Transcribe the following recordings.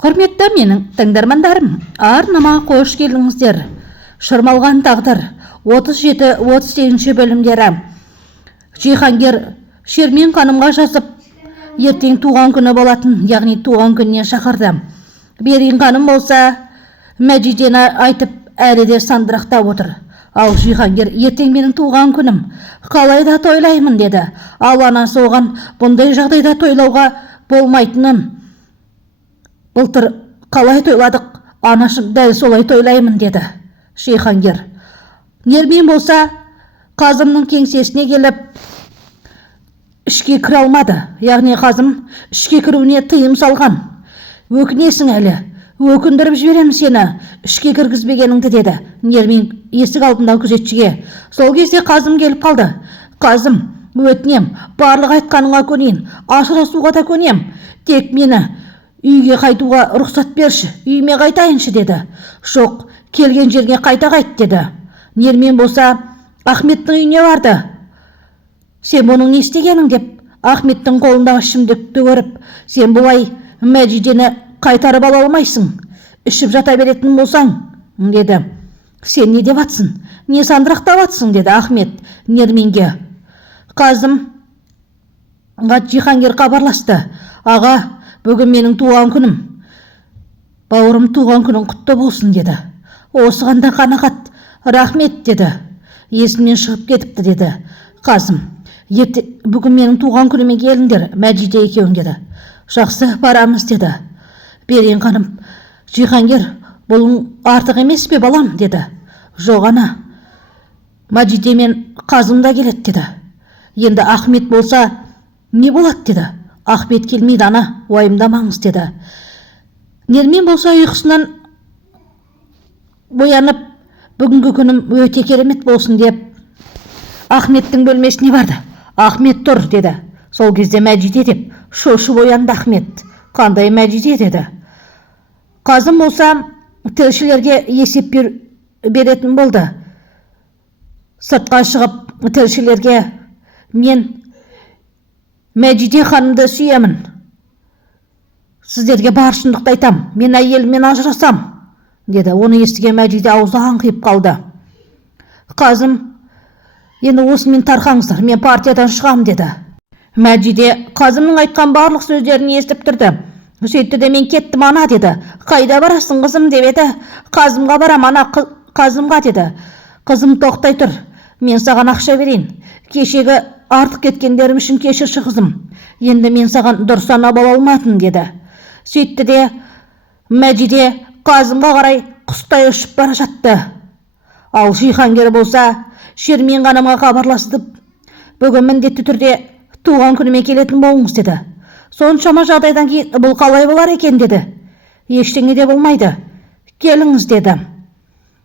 Құрметті менің тыңдармандарым, арнама қош келдіңіздер. Шырмалған тағдыр 37-38 бөлімдері. Жиһангер Шермен ханымға жазып, ертең туған күні болатын, яғни туған күніне шақырды. Берген ханым болса, Мәжидені айтып, әлі де сандырақтап отыр. Ал Жиһангер, ертең менің туған күнім, қалай да тойлаймын деді. Ал анасы оған бұндай жағдайда тойлауға болмайтынын, былтыр қалай тойладық, анашым дәл солай тойлаймын деді Жиһангер. Нермен болса, Қазымның кеңсесіне келіп, ішке кіре алмады. Яғни Қазым ішке кіруіне тыйым салған. Өкінесің әлі, өкіндіріп жіберем сені, ішке кіргізбегеніңді деді Нермен есік алдында күзетшіге. Сол кезде Қазым келіп қалды. Қазым, өтінем, барлық айтқаныңа көнейін, ажырасуға да көнем, тек мені үйге қайтуға рұқсат берші, үйіме қайтайыншы деді. Жоқ, келген жерге қайта қайт деді. Нермен болса, Ахметтің үйіне барды. Сен бұның не істегенің деп, Ахметтің қолындағы ішімдікті көріп, сен бұлай Мәжидені қайтарып ала алмайсың, ішіп жата беретін болсаң, деді. Сен не деп атсың, не сандырақтап атсың, деді Ахмет Нерменге. Қазымға Жиһангер хабарласты. Аға, бүгін менің туған күнім. Бауырым туған күнің құтты болсын деді. Осыған да қанағат, рахмет деді. Есімнен шығып кетіпті деді Қазым. Бүгін менің туған күніме келіңдер, Мәжиде екеуің деді. Жақсы, барамыз деді. Берген ханым, Жиһангер, бұлың артық емес пе балам деді. Жоқ ана, Мәжиде мен Қазым да келеді деді. Енді Ахмет болса не болады деді. Ахмет келмейді ана, уайымдамаңыз деді. Нермен болса ұйқысынан боянып, бүгінгі күнім өте керемет болсын деп, Ахметтің бөлмесіне барды. Ахмет тұр деді. Сол кезде Мәжиде деп, шошып оянды Ахмет. Қандай Мәжиде деді. Қазым болса тілшілерге есеп беретін болды. Сыртқа шығып тілшілерге, мен Мәжиде ханымды сүйемін. Сіздерге бар шындықты айтам, мен әйеліммен ажырасам, деді. Оны естіген Мәжиде аузы аңқиып қалды. Қазым, енді осымен тарқаңыздар, мен партиядан шығам деді. Мәжиде Қазымның айтқан барлық сөздерін естіп тұрды. Сөйтті де, мен кеттім ана деді. Қайда барасың қызым деп еді. Қазымға барам ана, Қазымға деді. Қызым, тоқтай тұр, мен саған ақша берейін. Кешегі артық кеткендерім үшін кешірші қызым. Енді мен саған дұрыс ана бола алмадым деді. Сөйтті де Мәжиде Қазымға қарай құстай ұшып бара жатты. Ал Жиһангер болса Шермен ханымға хабарласып, бүгін міндетті түрде туған күніме келетін болыңыз деді. Соншама жағдайдан кейін бұл қалай болар екен деді. Ештеңе де болмайды, келіңіз деді.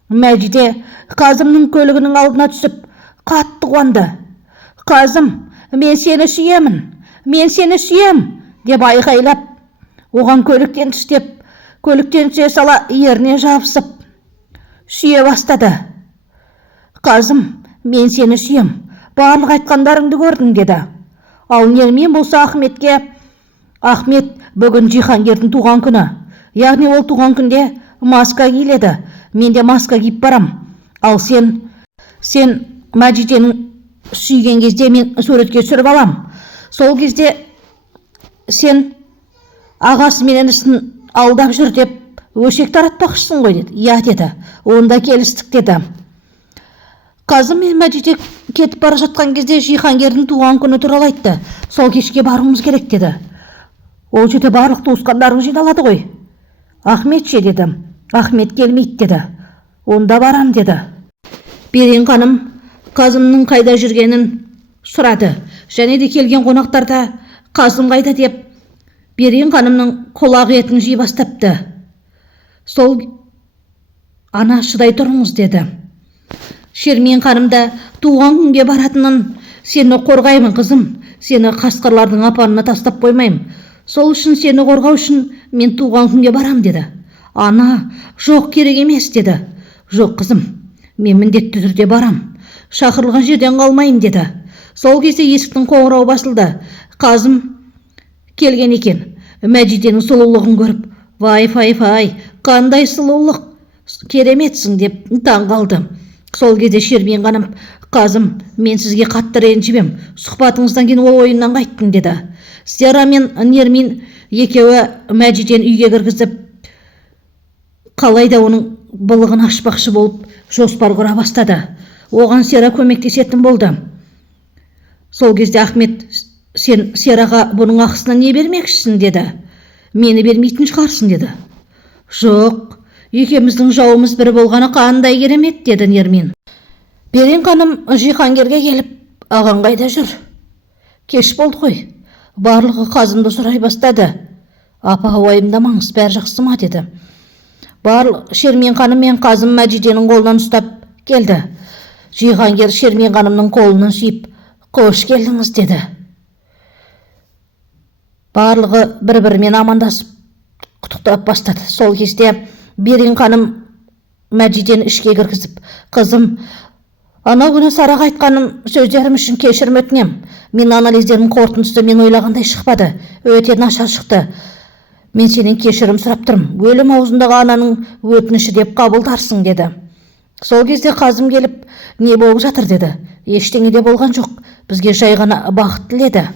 Мәжиде Қазымның көлігінің алдына түсіп қатты қуанды. Қазым, мен сені сүйемін, мен сені сүйем деп айқайлап, оған көліктен түсе сала еріне жабысып сүйе бастады. Қазым, мен сені сүйем, барлық айтқандарыңды көрдім деді. Ал Нермен болса Ахметке, Ахмет бүгін Жиһангердің туған күні, яғни ол туған күнде маска киіледі, мен де маска киіп барам. Ал сен Мәжиденің сүйген кезде мен суретке түсіріп алам. Сол кезде сен ағасы мен інісін алдап жүр деп өсек таратпақшысың ғой деді. Иә деді, онда келістік деді. Қазым мен Мәжиде кетіп бара жатқан кезде Жиһангердің туған күні туралы айтты. Сол кешке баруымыз керек деді. Ол жерде барлық туысқандарың жиналады ғой. Ахмет ше деді. Ахмет келмейді деді. Онда барам деді. Берген ханым Қазымның қайда жүргенін сұрады. Және де келген қонақтарда Қазым қайда деп Берген ханымның құлақ етін жей бастапты. Сол ана, шыдай тұрыңыз деді. Шермен ханым да туған күнге баратынын, сені қорғаймын қызым, сені қасқырлардың апанына тастап қоймайым. Сол үшін сені қорғау үшін мен туған күнге барам деді. Ана, жоқ, керек емес деді. Жоқ қызым, мен міндетті түрде барам. Шақырылған жерден қалмайым деді. Сол кезде есіктің қоңырауы басылды. Қазым келген екен. Мәжиденің сұлулығын көріп, Вай, қандай сұлулық, кереметсің деп таң қалды. Сол кезде Шермен ханым, қазым, мен сізге қатты ренжімем, сұхбатыңыздан кейін ол ойыннан қайттым деді. Сера мен Нермин екеуі Мәжиден үйге кіргізіп, қалайда оның былығын ашпақшы болып жоспар құра бастады. Оған Сера көмектесетін болды. Сол кезде Ахмет, сен Сераға бұның ақысына не бермекшісің деді. Мені бермейтін шығарсың деді. Жоқ, екеуміздің жауымыз бір болғаны қандай керемет деді Нермин. Берен ханым Жиһангерге келіп, ағаң қайда жүр? Кеш болды ғой. Барлығы Қазымды сұрай бастады. Апа, уайымдамаңыз, бәрі жақсы ма деді. Шермен ханым мен Қазым Мәжиденің қолынан ұстап келді. Жиһангер Шермен ханымның қолынан сүйіп, қош келдіңіз деді. Барлығы бір-бірімен амандасып құттықтап бастады. Сол кезде Берен ханым Мәжидені ішке кіргізіп, қызым, анау күні Сараға айтқаным сөздерім үшін кешірім өтінем. Мен анализдерім қорытындысы мен ойлағандай шықпады. Өте нашар шықты. Мен сенен кешірім сұрап тұрмын. Өлім аузындағы ананың өтініші деп қабылдарсың деді. Сол кезде Қазым келіп, не болып жатыр деді. Ештеңе де болған жоқ. Бізге жай ғана бақыт тіледі.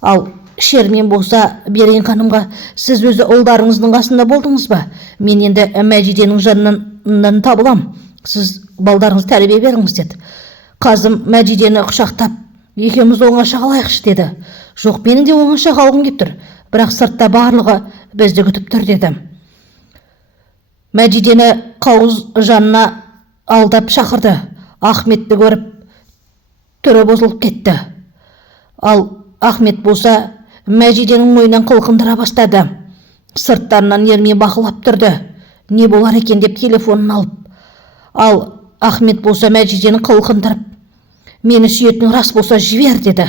Ал Шермен болса Берен ханымға, сіз өзі ұлдарыңыздың қасында болдыңыз ба? Мен енді Мәжиденің жанынан табылам. Сіз балдарыңыз тәрбие беріңіз деді. Қазым Мәжидені құшақтап, екеуміз оңаша қалайықшы деді. Жоқ, менің де оңаша қалғым кеп тұр, бірақ сыртта барлығы бізді күтіп тұр деді. Мәжидені қауыз жанына алдап шақырды. Ахметті көріп, түрі бұзылып кетті. Ал Ахмет болса Мәжиденің мойнынан қылқындыра бастады. Сырттарынан Нермин бақылап тұрды. Не болар екен деп телефонын алып. Ал Ахмет болса Мәжидені қылқындырып, мені сүйетінің рас болса жібер деді.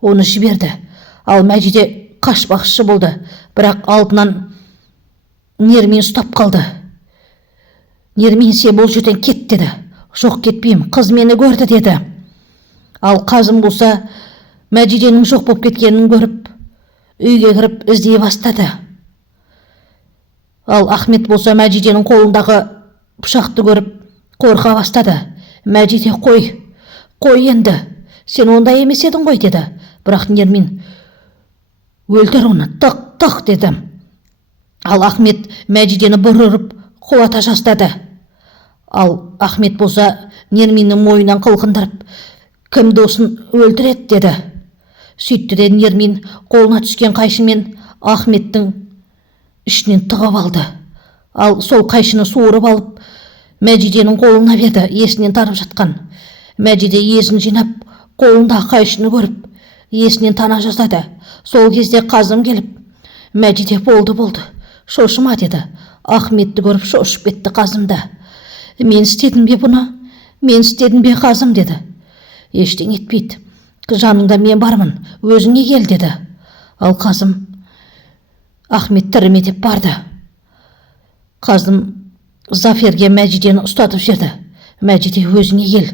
Оны жіберді. Ал Мәжиде қашпақшы болды, бірақ алдынан Нермин ұстап қалды. Нермин, сен бұл жерден кет деді. Жоқ, кетпеймін, қыз мені көрді деді. Ал Қазым болса Мәжиденің жоқ болып кеткенін көріп, үйге кіріп іздей бастады. Ал Ахмет болса Мәжиденің қолындағы пышақты көріп қорқа бастады. Мәжиде, қой енді, сен ондай емес едің ғой деді. Бірақ Нермин, өлтір оны, тық деді. Ал Ахмет Мәжидені бір ұрып құлата жастады. Ал Ахмет болса Нерминнің мойнынан қылқындырып, кім досын өлтіреді деді. Сөйтті де Нермин қолына түскен қайшымен Ахметтің ішінен тығып алды. Ал сол қайшыны суырып алып Мәжиденің қолына берді, есінен танып жатқан. Мәжиде есін жинап, қолында қайшыны көріп, есінен тана жаздады. Сол кезде Қазым келіп, Мәжиде, болды, шошыма деді. Ахметті көріп шошып кетті Қазымда. Мен істедім бе бұны? Мен істедім бе Қазым деді. Ештеңе етпейді. Жаныңда мен бармын, өзіңе кел деді. Ал Қазым, Ахмет тірі ме деп барды. Қазым Заферге Мәжидені ұстатып жерді. Мәжиде, өзіңе кел.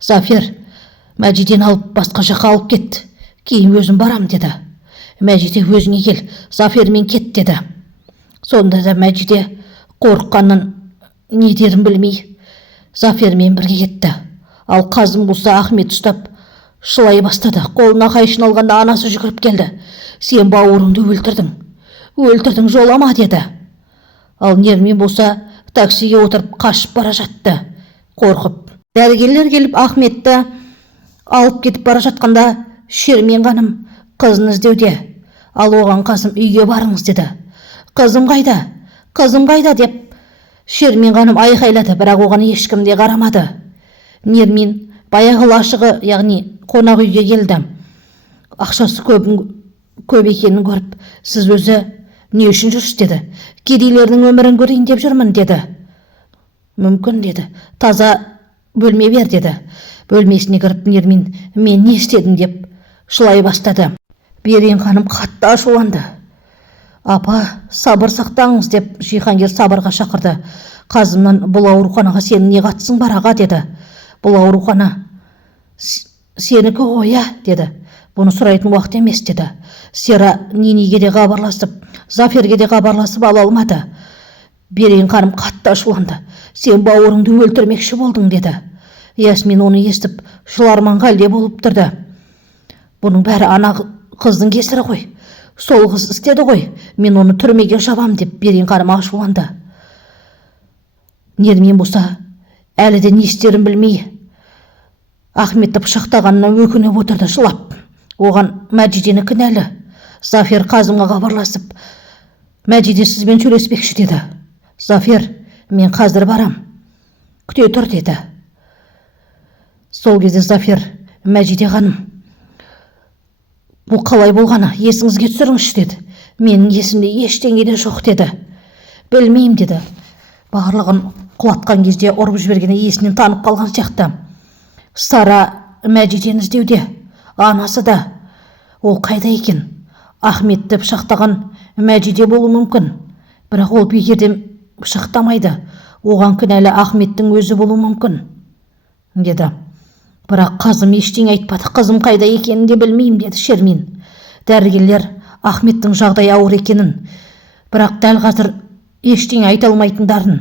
Зафер Мәжидені алып басқа жаққа алып кетті. Кейін өзім барам деді. Мәжиде, өзіңе кел, Зафермен кет деді. Сонда да Мәжиде қорыққаннан не дерін білмей Зафермен бірге кетті. Ал Қазым болса Ахмет ұстап шылай бастады. Қолына қайшын алғанда анасы жүгіріп келді. Сен бауырыңды өлтірдің, жолама деді. Ал Нермин болса таксиге отырып қашып бара жатты, қорқып. Дәрігерлер келіп Ахметті алып кетіп бара жатқанда Шермен ханым қызын іздеуде. Ал оған Қазым, үйге барыңыз деді. Қызым қайда деп Шермен ханым айқайлады, бірақ оған ешкім де қарамады. Нермин баяғы лашығы, яғни қонақ үйге келді. Ақшасы көп екенін көріп, сіз өзі не үшін жүрсіз деді. Кедейлердің өмірін көрейін деп жүрмін деді. Мүмкін деді. Таза бөлме бер деді. Бөлмесіне кіріп Нермин, мен не істедім деп шылай бастады. Берен ханым қатты ашуланды. Апа, сабыр сақтаңыз деп Жиһангер сабырға шақырды. Қазымнан, бұл ауруханаға сенің не қатысың бар аға деді. Бұл аурухана сенікі ғой деді. Бұны сұрайтын уақыт емес деді. Сера Ниниге де хабарласып, Заферге де хабарласып ала алмады. Берейін ханым қатты ашуланды. Сен бауырыңды өлтірмекші болдың деді. Ясмин оны естіп, жыларман халде болып тұрды. Бұның бәрі ана қыздың кесірі ғой. Сол қыз істеді ғой. Мен оны түрмеге жабам деп Берейін ханым ашуланды. Нермен болса, әлі де не істерін білмей, Ахметті пышақтағанына өкініп отырды, жылап. Оған Мәжидені кінәлі. Зафер Қазымға хабарласып, Мәжиде сізбен сөйлеспекші деді. Зафер, мен қазір барам, күте тұр деді. Сол кезде Зафер, Мәжиде ханым, бұл қалай болғаны, есіңізге түсіріңізші деді. Менің есімде ештеңе де жоқ деді. Білмеймін деді. Барлығын құлатқан кезде ұрып жібергені есінен танып қалған сияқты. Сара Мәжидені іздеуде, анасы да. Ол қайда екен? Ахметті пышақтаған Мәжиде болуы мүмкін. Бірақ ол бекерден пышақтамайды. Оған кінәлі Ахметтің өзі болуы мүмкін, деді. Бірақ қызым ештеңе айтпады. Қызым қайда екенін де білмеймін деді Шермин. Дәрігерлер Ахметтің жағдайы ауыр екенін, бірақ дәл қазір ештеңе айта алмайтындарын,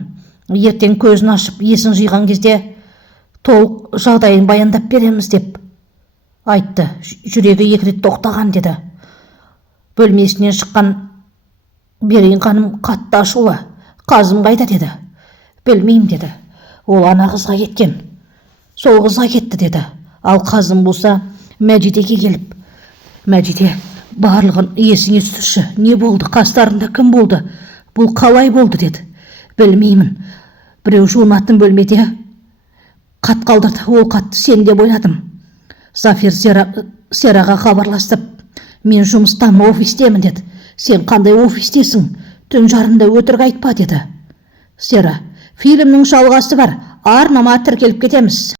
ертең көзін ашып есін жиған кезде толық жағдайын баяндап береміз деп айтты. Жүрегі екі рет тоқтаған деді. Бөлмесінен шыққан Берейін ханым қатты ашулы. Қазым қайда деді. Білмеймін деді. Ол ана қызға кеткен. Сол қызға кетті деді. Ал Қазым болса Мәжидеге келіп, Мәжиде, барлығын есіңе түсірші. Не болды? Қастарында кім болды? Бұл қалай болды деді. Білмеймін. Біреу жуынатын бөлмеде қат қалдырды. Ол қатты сен деп ойладым. Зафер Сераға хабарласып, мен жұмыстамын, офистемін деді. Сен қандай офистесің? Түн жарымда өтірік айтпа деді. Сера, фильмнің жалғасы бар. Арнама тіркеліп кетеміз.